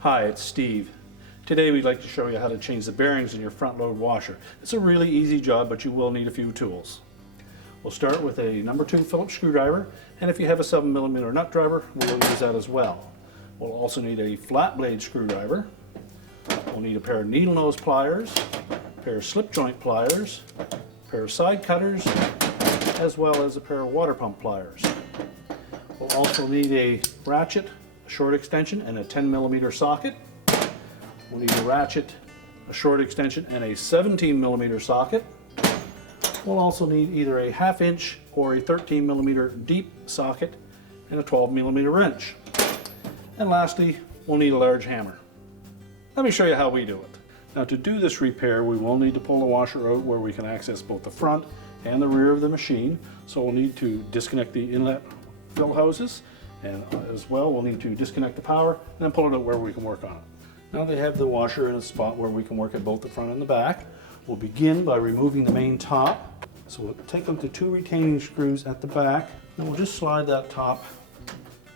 Hi, it's Steve. Today we'd like to show you how to change the bearings in your front load washer. It's a really easy job, but you will need a few tools. We'll start with a number 2 Phillips screwdriver, and if you have a 7mm nut driver, we'll use that as well. We'll also need a flat blade screwdriver. We'll need a pair of needle nose pliers, a pair of slip joint pliers, a pair of side cutters, as well as a pair of water pump pliers. We'll also need a ratchet, a short extension, and a 10mm socket. We'll need a ratchet, a short extension, and a 17mm socket. We'll also need either a 1/2 inch or a 13mm deep socket and a 12mm wrench. And lastly, we'll need a large hammer. Let me show you how we do it. Now, to do this repair, we will need to pull the washer out where we can access both the front and the rear of the machine. So we'll need to disconnect the inlet fill hoses, and as well we'll need to disconnect the power and then pull it out where we can work on it. Now they have the washer in a spot where we can work at both the front and the back. We'll begin by removing the main top. So we'll take them to 2 retaining screws at the back, and we'll just slide that top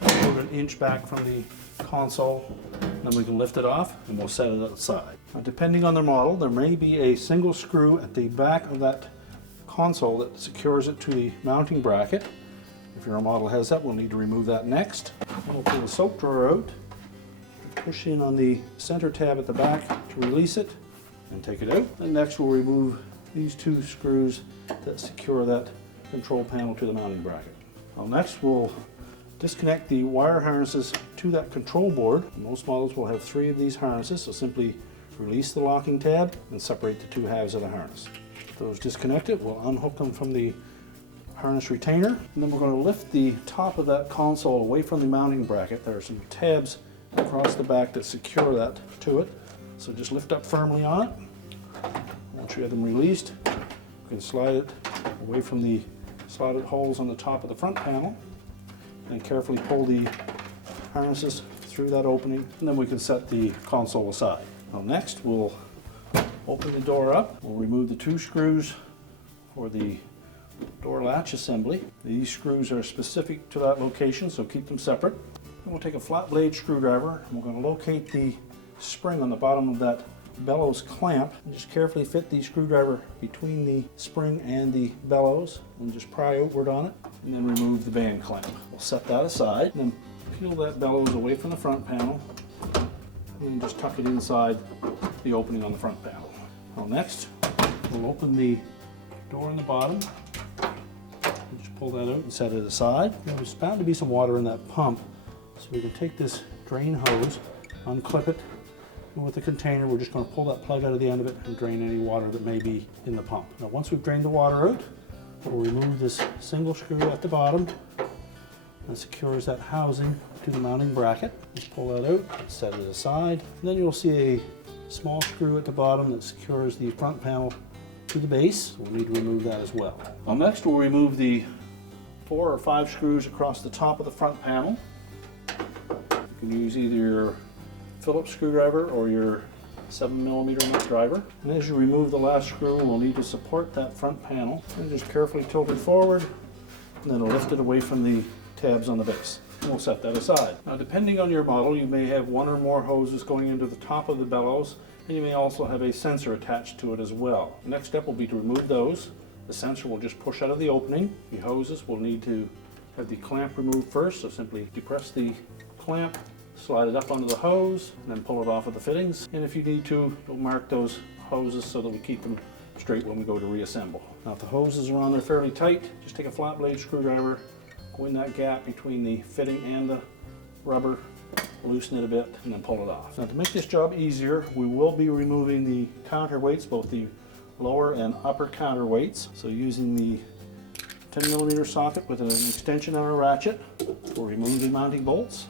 about 1 inch back from the console. Then we can lift it off and we'll set it outside. Now, depending on the model, there may be a single screw at the back of that console that secures it to the mounting bracket. If your model has that, we'll need to remove that next. We'll pull the soap drawer out, push in on the center tab at the back to release it, and take it out. And next we'll remove these 2 screws that secure that control panel to the mounting bracket. Now next we'll disconnect the wire harnesses to that control board. Most models will have 3 of these harnesses, so simply release the locking tab and separate the 2 halves of the harness. With those disconnected, we'll unhook them from the harness retainer, and then we're going to lift the top of that console away from the mounting bracket. There are some tabs across the back that secure that to it, so just lift up firmly on it. Once you have them released, you can slide it away from the slotted holes on the top of the front panel, and carefully pull the harnesses through that opening, and then we can set the console aside. Now next we'll open the door up. We'll remove the 2 screws for the door latch assembly. These screws are specific to that location, so keep them separate. And we'll take a flat blade screwdriver, and we're going to locate the spring on the bottom of that bellows clamp, and just carefully fit the screwdriver between the spring and the bellows, and just pry outward on it, and then remove the band clamp. We'll set that aside, and then peel that bellows away from the front panel, and then just tuck it inside the opening on the front panel. Now next, we'll open the door on the bottom, and just pull that out and set it aside. Now, there's bound to be some water in that pump, so we can take this drain hose, unclip it, and with the container we're just going to pull that plug out of the end of it and drain any water that may be in the pump. Now once we've drained the water out, we'll remove this single screw at the bottom that secures that housing to the mounting bracket. Just pull that out, set it aside, and then you'll see a small screw at the bottom that secures the front panel to the base. We'll need to remove that as well. Well, next we'll remove the 4 or 5 screws across the top of the front panel. You can use either your Phillips screwdriver or your 7mm nut driver. And as you remove the last screw, we'll need to support that front panel, and just carefully tilt it forward, and then lift it away from the tabs on the base. And we'll set that aside. Now, depending on your model, you may have 1 or more hoses going into the top of the bellows, and you may also have a sensor attached to it as well. The next step will be to remove those. The sensor will just push out of the opening. The hoses will need to have the clamp removed first, so simply depress the clamp, slide it up onto the hose, and then pull it off of the fittings. And if you need to, we'll mark those hoses so that we keep them straight when we go to reassemble. Now if the hoses are on there fairly tight, just take a flat blade screwdriver, go in that gap between the fitting and the rubber, loosen it a bit, and then pull it off. Now to make this job easier, we will be removing the counterweights, both the lower and upper counterweights. So using the 10mm socket with an extension and a ratchet, we'll remove the mounting bolts.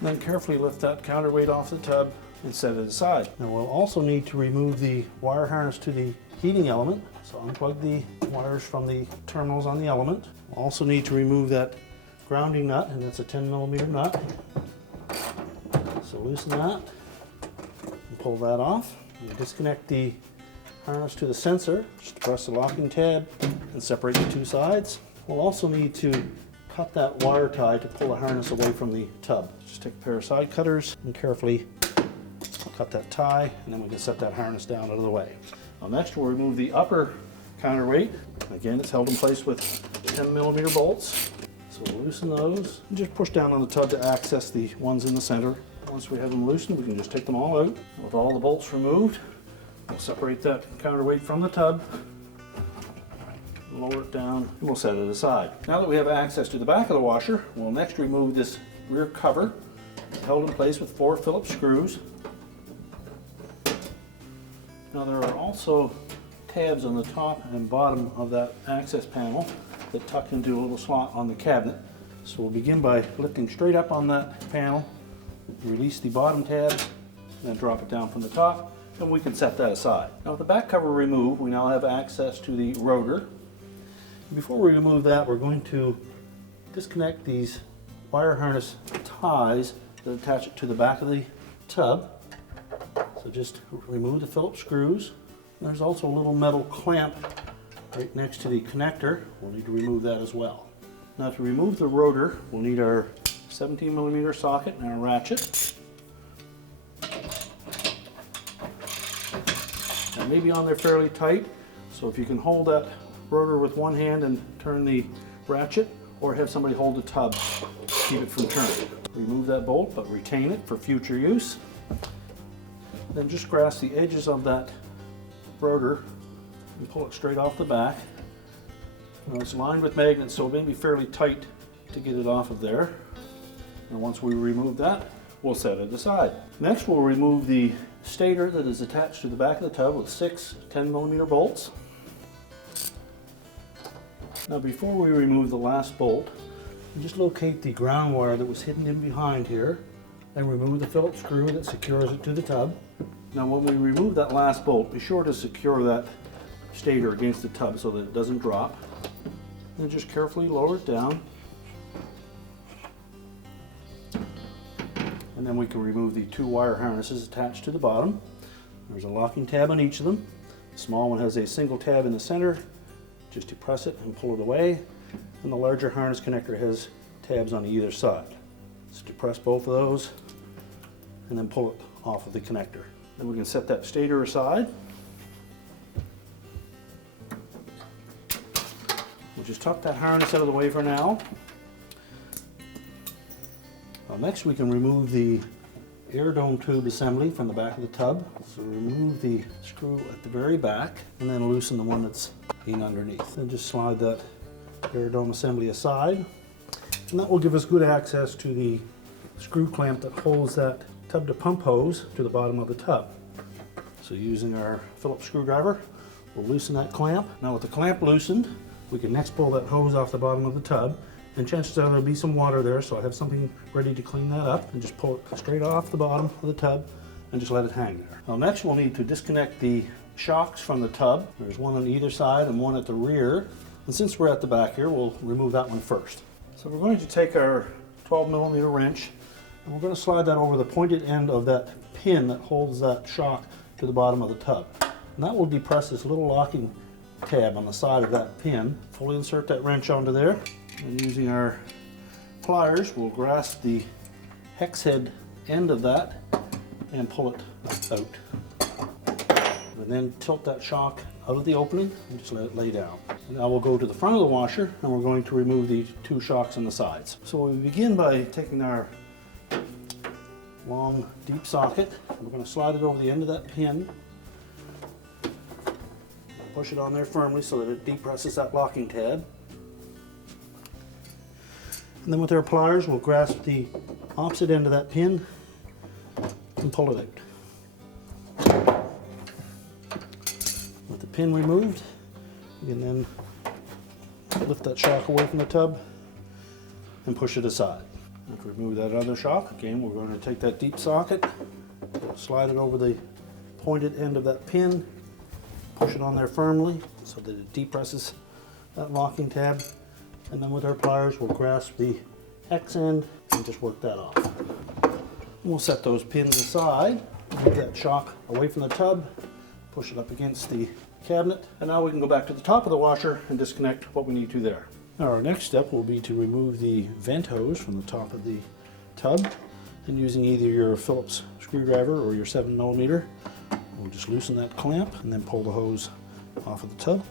Then carefully lift that counterweight off the tub and set it aside. Now we'll also need to remove the wire harness to the heating element. So unplug the wires from the terminals on the element. We'll also need to remove that grounding nut, and that's a 10mm nut. So loosen that and pull that off. You disconnect the harness to the sensor. Just press the locking tab and separate the 2 sides. We'll also need to cut that wire tie to pull the harness away from the tub. Just take a pair of side cutters and carefully cut that tie, and then we can set that harness down out of the way. Now next we'll remove the upper counterweight. Again, it's held in place with 10mm bolts. So we'll loosen those and just push down on the tub to access the ones in the center. Once we have them loosened, we can just take them all out. With all the bolts removed, we'll separate that counterweight from the tub, lower it down, and we'll set it aside. Now that we have access to the back of the washer, we'll next remove this rear cover, held in place with 4 Phillips screws. Now there are also tabs on the top and bottom of that access panel that tuck into a little slot on the cabinet. So we'll begin by lifting straight up on that panel, release the bottom tabs, and then drop it down from the top, and we can set that aside. Now with the back cover removed, we now have access to the rotor. Before we remove that, we're going to disconnect these wire harness ties that attach it to the back of the tub. So just remove the Phillips screws. There's also a little metal clamp right next to the connector. We'll need to remove that as well. Now to remove the rotor, we'll need our 17mm socket and our ratchet. And maybe on there fairly tight, so if you can hold that rotor with one hand and turn the ratchet, or have somebody hold the tub to keep it from turning. Remove that bolt, but retain it for future use. Then just grasp the edges of that rotor and pull it straight off the back. Now it's lined with magnets, so it may be fairly tight to get it off of there. And once we remove that, we'll set it aside. Next, we'll remove the stator that is attached to the back of the tub with 6 10mm bolts. Now before we remove the last bolt, just locate the ground wire that was hidden in behind here and remove the Phillips screw that secures it to the tub. Now when we remove that last bolt, be sure to secure that stator against the tub so that it doesn't drop. And just carefully lower it down. And then we can remove the 2 wire harnesses attached to the bottom. There's a locking tab on each of them. The small one has a single tab in the center. Just depress it and pull it away. And the larger harness connector has tabs on either side. Just depress both of those and then pull it off of the connector. Then we can set that stator aside. We'll just tuck that harness out of the way for now. Next we can remove the air dome tube assembly from the back of the tub. So remove the screw at the very back and then loosen the one that's in underneath. Then just slide that air dome assembly aside. And that will give us good access to the screw clamp that holds that tub to pump hose to the bottom of the tub. So using our Phillips screwdriver, we'll loosen that clamp. Now with the clamp loosened, we can next pull that hose off the bottom of the tub. And chances are there'll be some water there, so I have something ready to clean that up, and just pull it straight off the bottom of the tub and just let it hang there. Now next we'll need to disconnect the shocks from the tub. There's one on either side and one at the rear. And since we're at the back here, we'll remove that one first. So we're going to take our 12mm wrench and we're going to slide that over the pointed end of that pin that holds that shock to the bottom of the tub. And that will depress this little locking tab on the side of that pin. Fully insert that wrench onto there. And using our pliers, we'll grasp the hex head end of that and pull it out. And then tilt that shock out of the opening and just let it lay down. And now we'll go to the front of the washer and we're going to remove the 2 shocks on the sides. So we begin by taking our long, deep socket. We're going to slide it over the end of that pin. Push it on there firmly so that it depresses that locking tab. And then with our pliers, we'll grasp the opposite end of that pin and pull it out. With the pin removed, you can then lift that shock away from the tub and push it aside. After we remove that other shock, again, we're going to take that deep socket, slide it over the pointed end of that pin, push it on there firmly so that it depresses that locking tab. And then with our pliers, we'll grasp the hex end and just work that off. And we'll set those pins aside, move that shock away from the tub, push it up against the cabinet, and now we can go back to the top of the washer and disconnect what we need to there. Now our next step will be to remove the vent hose from the top of the tub, and using either your Phillips screwdriver or your 7mm, we'll just loosen that clamp and then pull the hose off of the tub.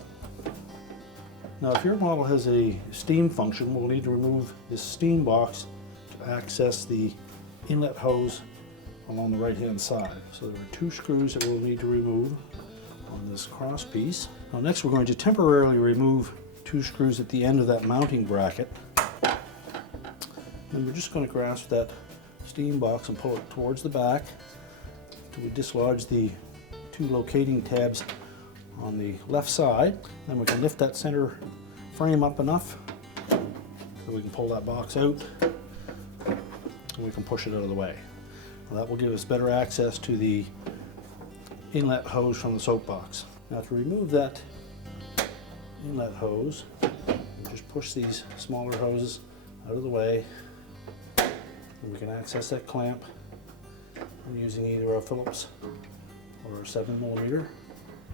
Now if your model has a steam function, we'll need to remove this steam box to access the inlet hose along the right hand side. So there are 2 screws that we'll need to remove on this cross piece. Now next we're going to temporarily remove 2 screws at the end of that mounting bracket. And we're just going to grasp that steam box and pull it towards the back until we dislodge the 2 locating tabs on the left side. Then we can lift that center frame up enough so we can pull that box out and we can push it out of the way. Now that will give us better access to the inlet hose from the soap box. Now to remove that inlet hose, we just push these smaller hoses out of the way, and we can access that clamp using either a Phillips or a 7mm.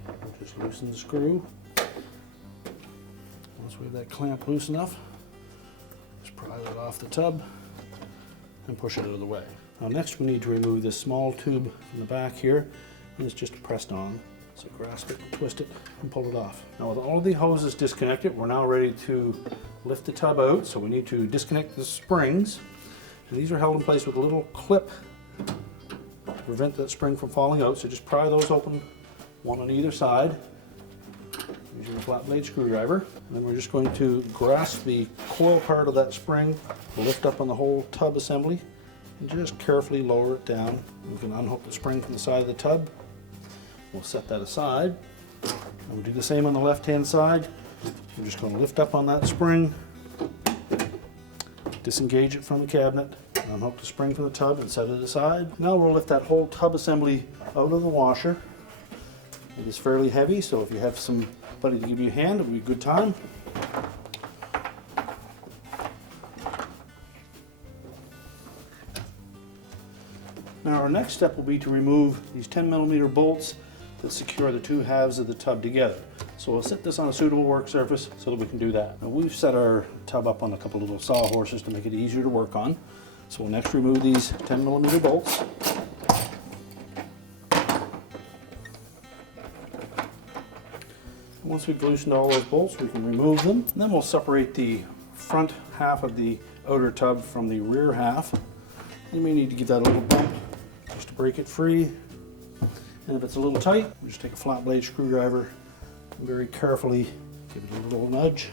We'll just loosen the screw. Once we have that clamp loose enough, just pry it off the tub and push it out of the way. Now next we need to remove this small tube from the back here, and it's just pressed on. So grasp it, twist it, and pull it off. Now with all of the hoses disconnected, we're now ready to lift the tub out. So we need to disconnect the springs. And these are held in place with a little clip to prevent that spring from falling out. So just pry those open, one on either side, using a flat blade screwdriver. And then we're just going to grasp the coil part of that spring, lift up on the whole tub assembly, and just carefully lower it down. We can unhook the spring from the side of the tub. We'll set that aside, and we'll do the same on the left-hand side. We're just going to lift up on that spring, disengage it from the cabinet, unhook the spring from the tub and set it aside. Now we'll lift that whole tub assembly out of the washer. It is fairly heavy, so if you have somebody to give you a hand, it will be a good time. Now our next step will be to remove these 10mm bolts that secure the 2 halves of the tub together. So we'll set this on a suitable work surface so that we can do that. Now we've set our tub up on a couple little sawhorses to make it easier to work on. So we'll next remove these 10mm bolts. Once we've loosened all those bolts, we can remove them. And then we'll separate the front half of the outer tub from the rear half. You may need to give that a little bump just to break it free. And if it's a little tight, we just take a flat blade screwdriver and very carefully give it a little nudge.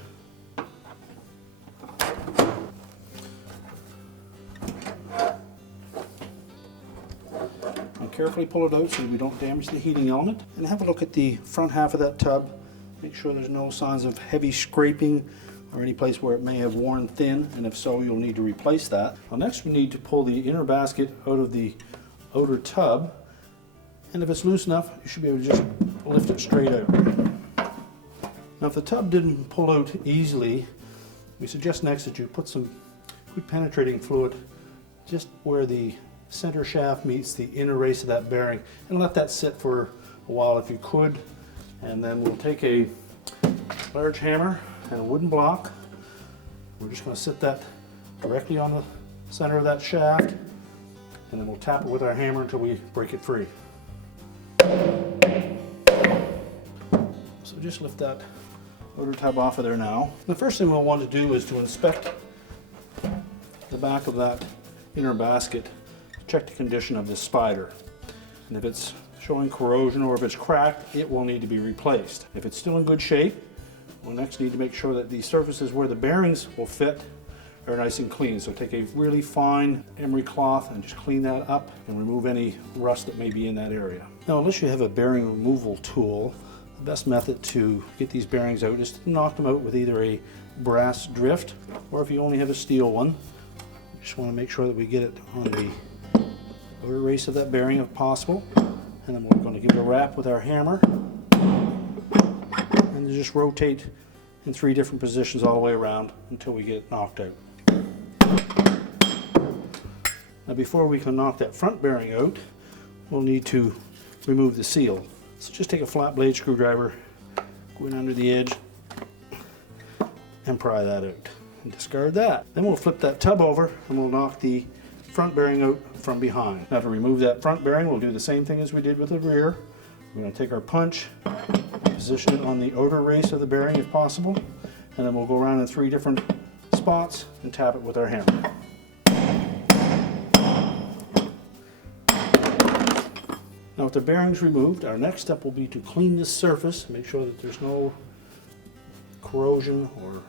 And carefully pull it out so we don't damage the heating element. And have a look at the front half of that tub. Make sure there's no signs of heavy scraping or any place where it may have worn thin, and if so, you'll need to replace that. Well, next we need to pull the inner basket out of the outer tub. And if it's loose enough, you should be able to just lift it straight out. Now if the tub didn't pull out easily, we suggest next that you put some good penetrating fluid just where the center shaft meets the inner race of that bearing, and let that sit for a while if you could. And then we'll take a large hammer and a wooden block. We're just going to sit that directly on the center of that shaft, and then we'll tap it with our hammer until we break it free. So just lift that outer tub off of there now. The first thing we'll want to do is to inspect the back of that inner basket to check the condition of this spider. And if it's showing corrosion or if it's cracked, it will need to be replaced. If it's still in good shape, we'll next need to make sure that the surfaces where the bearings will fit are nice and clean. So take a really fine emery cloth and just clean that up and remove any rust that may be in that area. Now, unless you have a bearing removal tool, the best method to get these bearings out is to knock them out with either a brass drift, or if you only have a steel one, you just want to make sure that we get it on the outer race of that bearing if possible. And then we're going to give it a rap with our hammer and just rotate in 3 different positions all the way around until we get it knocked out. Now before we can knock that front bearing out, we'll need to remove the seal. So just take a flat blade screwdriver, go in under the edge, and pry that out and discard that. Then we'll flip that tub over and we'll knock the front bearing out from behind. Now to remove that front bearing, we'll do the same thing as we did with the rear. We're going to take our punch, position it on the outer race of the bearing if possible, and then we'll go around in 3 different spots and tap it with our hammer. Now with the bearings removed, our next step will be to clean this surface, make sure that there's no corrosion or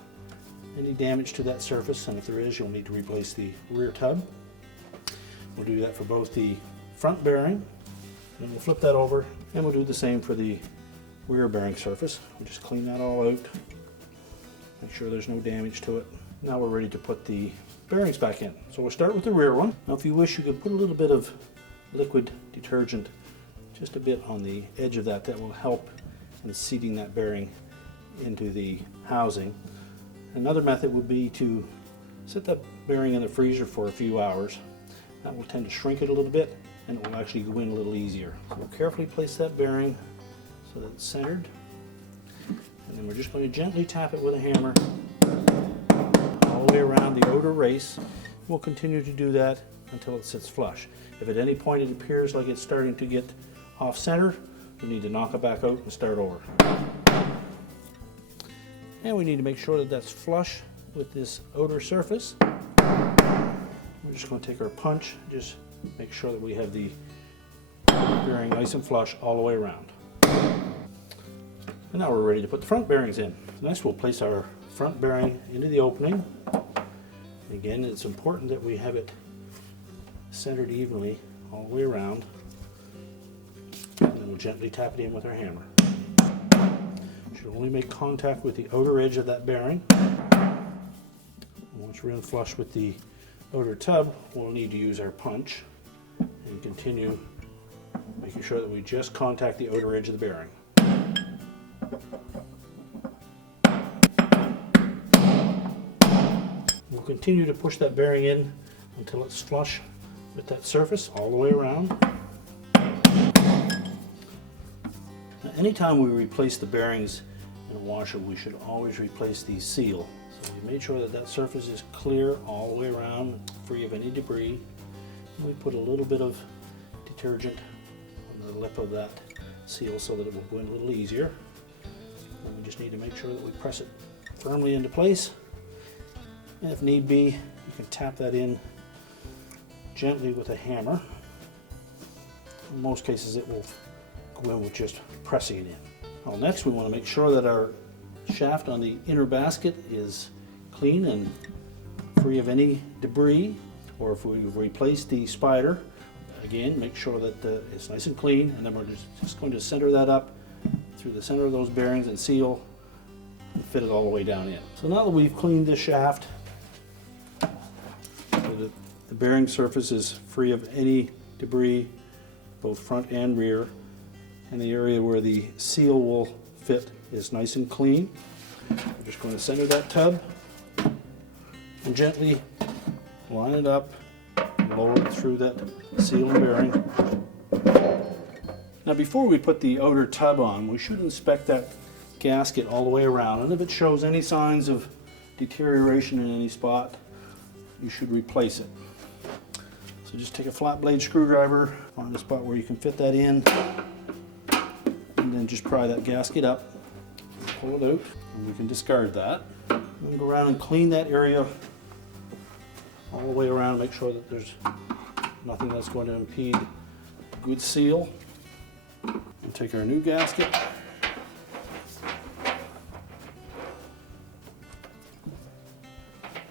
any damage to that surface, and if there is, you'll need to replace the rear tub. We'll do that for both the front bearing, and we'll flip that over, and we'll do the same for the rear bearing surface. We'll just clean that all out, make sure there's no damage to it. Now we're ready to put the bearings back in. So we'll start with the rear one. Now if you wish, you could put a little bit of liquid detergent, just a bit on the edge of that. That will help in seating that bearing into the housing. Another method would be to set that bearing in the freezer for a few hours. That will tend to shrink it a little bit, and it will actually go in a little easier. So we'll carefully place that bearing so that it's centered, and then we're just going to gently tap it with a hammer all the way around the outer race. We'll continue to do that until it sits flush. If at any point it appears like it's starting to get off center, we need to knock it back out and start over. And we need to make sure that that's flush with this outer surface. We're just going to take our punch, just make sure that we have the bearing nice and flush all the way around. And now we're ready to put the front bearings in. Next we'll place our front bearing into the opening. Again, it's important that we have it centered evenly all the way around. And then we'll gently tap it in with our hammer. Should only make contact with the outer edge of that bearing. Once we're in flush with the outer tub, we'll need to use our punch and continue making sure that we just contact the outer edge of the bearing. We'll continue to push that bearing in until it's flush with that surface all the way around. Now, anytime we replace the bearings in a washer, we should always replace the seal. So we made sure that that surface is clear all the way around, free of any debris. And we put a little bit of detergent on the lip of that seal so that it will go in a little easier. And we just need to make sure that we press it firmly into place. And if need be, you can tap that in gently with a hammer. In most cases it will go in with just pressing it in. Well, next we want to make sure that our shaft on the inner basket is clean and free of any debris, or if we've replaced the spider, again make sure that it's nice and clean, and then we're just going to center that up through the center of those bearings and seal and fit it all the way down in. So now that we've cleaned this shaft, so the bearing surface is free of any debris, both front and rear, and the area where the seal will fit is nice and clean. We're just going to center that tub and gently line it up and lower it through that seal and bearing. Now before we put the outer tub on, we should inspect that gasket all the way around, and if it shows any signs of deterioration in any spot, you should replace it. So just take a flat blade screwdriver, find the spot where you can fit that in, and then just pry that gasket up, pull it out, and we can discard that. And go around and clean that area all the way around, make sure that there's nothing that's going to impede a good seal. And take our new gasket,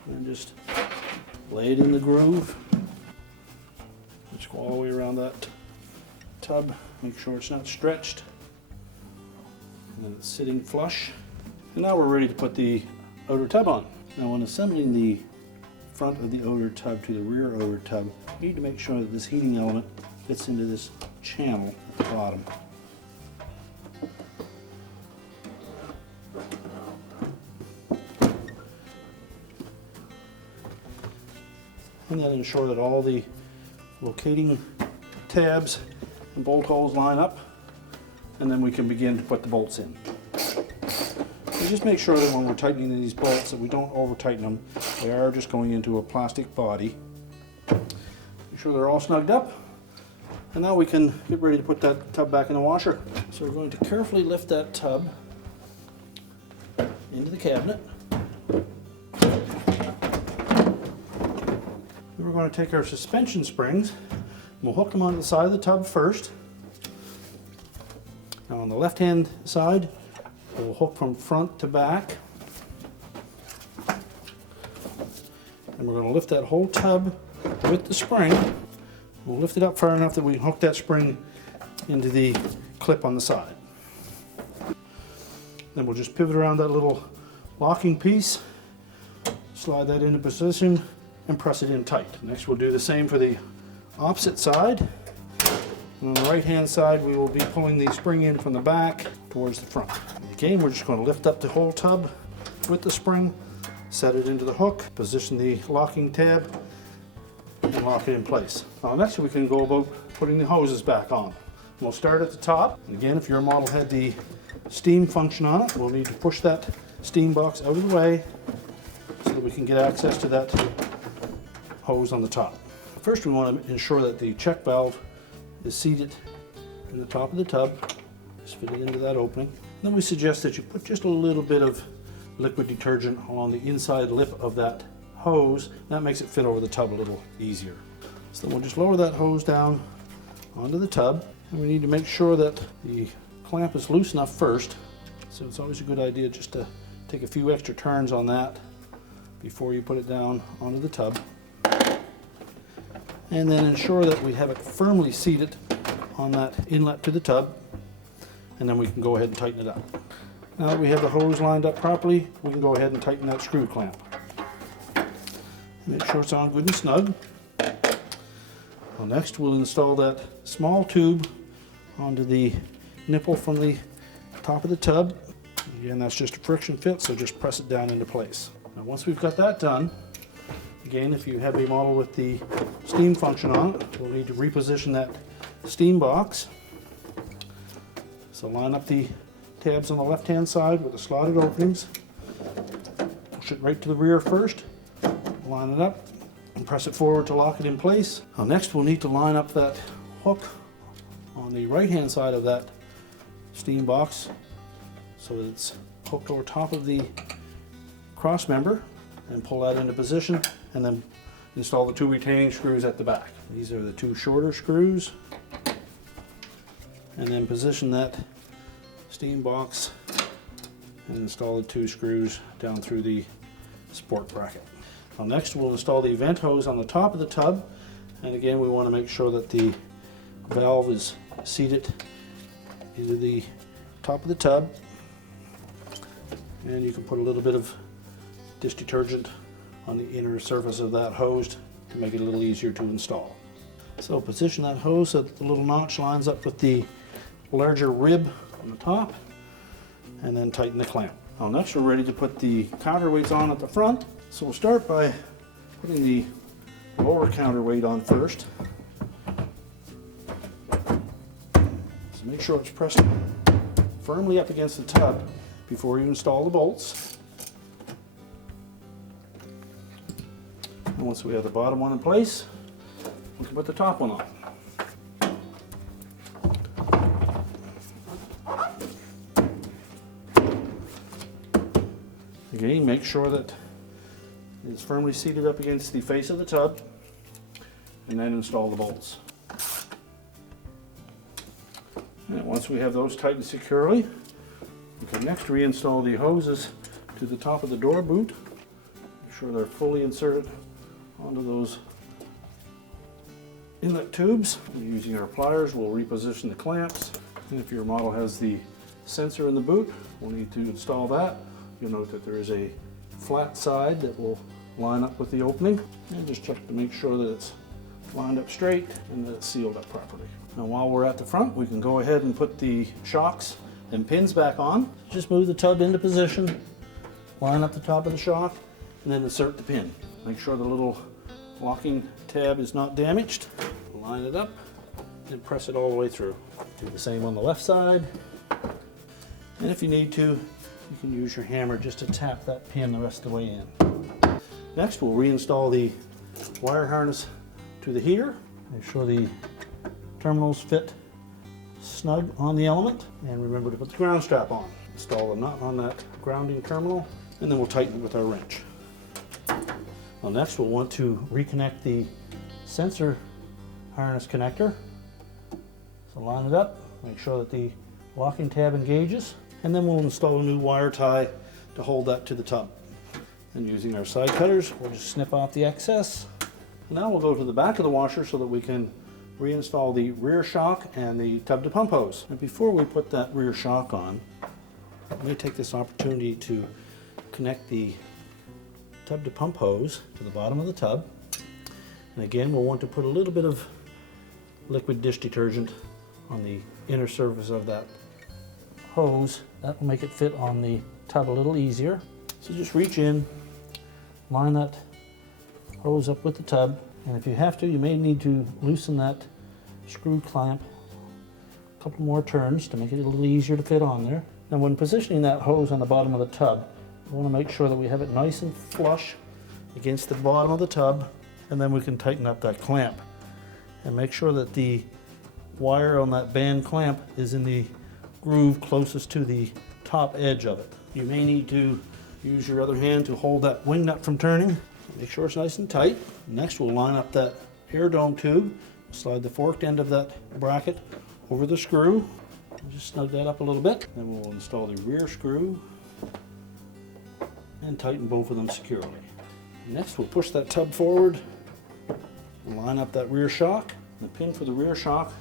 and just lay it in the groove. Just go all the way around that tub, make sure it's not stretched, and then it's sitting flush. And now we're ready to put the outer tub on. Now when assembling the front of the outer tub to the rear outer tub, you need to make sure that this heating element fits into this channel at the bottom. And then ensure that all the locating tabs and bolt holes line up, and then we can begin to put the bolts in. You just make sure that when we're tightening these bolts that we don't over tighten them. They are just going into a plastic body. Make sure they're all snugged up. And now we can get ready to put that tub back in the washer. So we're going to carefully lift that tub into the cabinet. Then we're going to take our suspension springs and we'll hook them onto the side of the tub first. Now on the left hand side, we'll hook from front to back. And we're going to lift that whole tub with the spring. We'll lift it up far enough that we can hook that spring into the clip on the side. Then we'll just pivot around that little locking piece, slide that into position, and press it in tight. Next we'll do the same for the opposite side. And on the right hand side we will be pulling the spring in from the back towards the front. Again, we're just going to lift up the whole tub with the spring, set it into the hook, position the locking tab, and lock it in place. Now next we can go about putting the hoses back on. We'll start at the top. And again, if your model had the steam function on it, we'll need to push that steam box out of the way so that we can get access to that hose on the top. First we want to ensure that the check valve is seated in the top of the tub. Just fit it into that opening. Then we suggest that you put just a little bit of liquid detergent along the inside lip of that hose. That makes it fit over the tub a little easier. So then we'll just lower that hose down onto the tub. And we need to make sure that the clamp is loose enough first. So it's always a good idea just to take a few extra turns on that before you put it down onto the tub. And then ensure that we have it firmly seated on that inlet to the tub. And then we can go ahead and tighten it up. Now that we have the hose lined up properly, we can go ahead and tighten that screw clamp. Make sure it's on good and snug. Well, next we'll install that small tube onto the nipple from the top of the tub. Again, that's just a friction fit, so just press it down into place. Now once we've got that done, again, if you have a model with the steam function on it, we'll need to reposition that steam box. So line up the tabs on the left hand side with the slotted openings. Push it right to the rear first. Line it up and press it forward to lock it in place. Now next we'll need to line up that hook on the right hand side of that steam box so that it's hooked over top of the cross member, and pull that into position and then install the two retaining screws at the back. These are the two shorter screws, and then position that steam box and install the two screws down through the support bracket. Now next we'll install the vent hose on the top of the tub, and again we want to make sure that the valve is seated into the top of the tub, and you can put a little bit of dish detergent on the inner surface of that hose to make it a little easier to install. So position that hose so that the little notch lines up with the larger rib on the top, and then tighten the clamp. Now next we're ready to put the counterweights on at the front. So we'll start by putting the lower counterweight on first. So make sure it's pressed firmly up against the tub before you install the bolts. And once we have the bottom one in place, we can put the top one on. Again, make sure that it's firmly seated up against the face of the tub, and then install the bolts. And once we have those tightened securely, we can next reinstall the hoses to the top of the door boot. Make sure they're fully inserted onto those inlet tubes. Using our pliers, we'll reposition the clamps. And if your model has the sensor in the boot, we'll need to install that. You'll note that there is a flat side that will line up with the opening, and just check to make sure that it's lined up straight and that it's sealed up properly. Now while we're at the front, we can go ahead and put the shocks and pins back on. Just move the tub into position, line up the top of the shock, and then insert the pin. Make sure the little locking tab is not damaged. Line it up and press it all the way through. Do the same on the left side. And if you need to, You can use your hammer just to tap that pin the rest of the way in. Next, we'll reinstall the wire harness to the heater. Make sure the terminals fit snug on the element, and remember to put the ground strap on. Install a nut on that grounding terminal, and then we'll tighten it with our wrench. Well, next we'll want to reconnect the sensor harness connector. So line it up, make sure that the locking tab engages, and then we'll install a new wire tie to hold that to the tub. And using our side cutters, we'll just snip off the excess. Now we'll go to the back of the washer so that we can reinstall the rear shock and the tub to pump hose. And before we put that rear shock on, let me take this opportunity to connect the tub to pump hose to the bottom of the tub. And again, we'll want to put a little bit of liquid dish detergent on the inner surface of that hose. That will make it fit on the tub a little easier. So just reach in, line that hose up with the tub, and if you have to, you may need to loosen that screw clamp a couple more turns to make it a little easier to fit on there. Now when positioning that hose on the bottom of the tub, we want to make sure that we have it nice and flush against the bottom of the tub, and then we can tighten up that clamp. And make sure that the wire on that band clamp is in the groove closest to the top edge of it. You may need to use your other hand to hold that wing nut from turning. Make sure it's nice and tight. Next we'll line up that air dome tube, slide the forked end of that bracket over the screw, and just snug that up a little bit. Then we'll install the rear screw and tighten both of them securely. Next we'll push that tub forward and line up that rear shock. The pin for the rear shock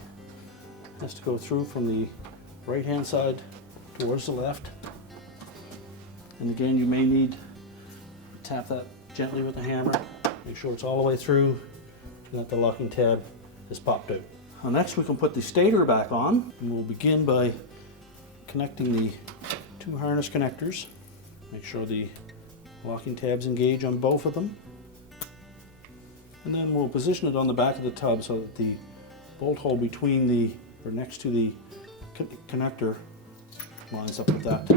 has to go through from the right hand side towards the left. And again, you may need to tap that gently with the hammer. Make sure it's all the way through and that the locking tab is popped out. Now next we can put the stator back on, and we'll begin by connecting the two harness connectors. Make sure the locking tabs engage on both of them. And then we'll position it on the back of the tub so that the bolt hole between the, or next to the connector lines up with that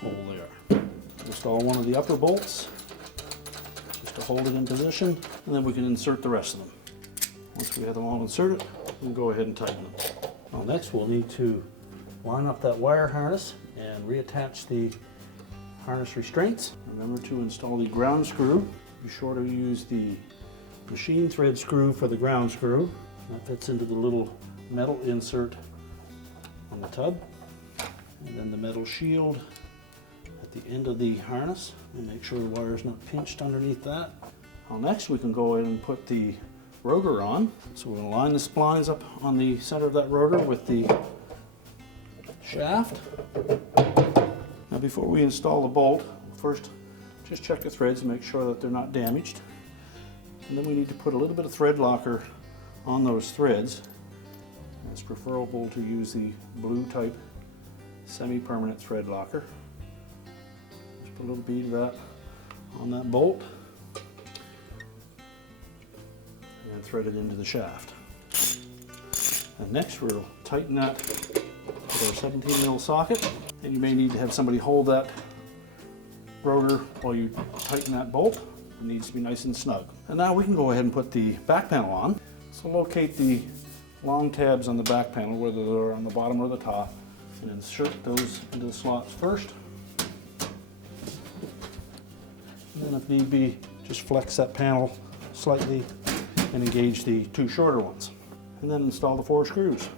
hole there. Install one of the upper bolts just to hold it in position, and then we can insert the rest of them. Once we have them all inserted, we can go ahead and tighten them. Well, next we'll need to line up that wire harness and reattach the harness restraints. Remember to install the ground screw. Be sure to use the machine thread screw for the ground screw. That fits into the little metal insert on the tub. And then the metal shield at the end of the harness. And make sure the wire is not pinched underneath that. Well, next we can go ahead and put the rotor on. So we're going to line the splines up on the center of that rotor with the shaft. Now before we install the bolt, first just check the threads and make sure that they're not damaged. And then we need to put a little bit of thread locker on those threads. It's preferable to use the blue type semi-permanent thread locker. Just put a little bead of that on that bolt and thread it into the shaft. And next we'll tighten that with our 17mm socket, and you may need to have somebody hold that rotor while you tighten that bolt. It needs to be nice and snug. And now we can go ahead and put the back panel on. So locate the long tabs on the back panel, whether they're on the bottom or the top, and insert those into the slots first. And then if need be, just flex that panel slightly and engage the two shorter ones. And then install the 4 screws.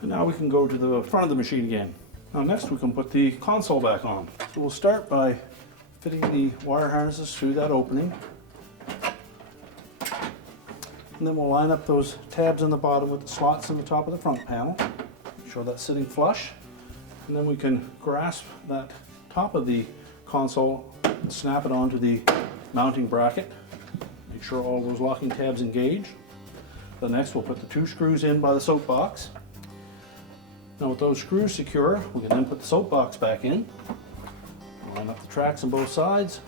And now we can go to the front of the machine again. Now next we can put the console back on. So we'll start by fitting the wire harnesses through that opening. And then we'll line up those tabs on the bottom with the slots on the top of the front panel. Make sure that's sitting flush. And then we can grasp that top of the console and snap it onto the mounting bracket. Make sure all those locking tabs engage. Then next we'll put the 2 screws in by the soapbox. Now with those screws secure, we can then put the soapbox back in. Line up the tracks on both sides.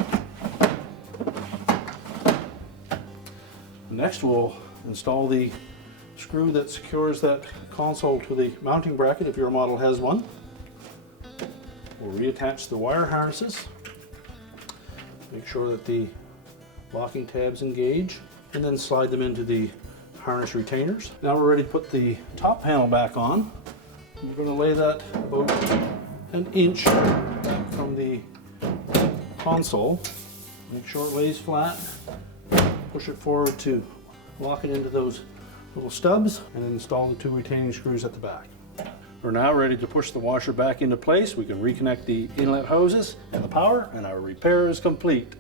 Next we'll install the screw that secures that console to the mounting bracket if your model has one. We'll reattach the wire harnesses. Make sure that the locking tabs engage, and then slide them into the harness retainers. Now we're ready to put the top panel back on. We're going to lay that about an inch from the console. Make sure it lays flat. Push it forward to lock it into those little stubs, and then install the 2 retaining screws at the back. We're now ready to push the washer back into place. We can reconnect the inlet hoses and the power, and our repair is complete.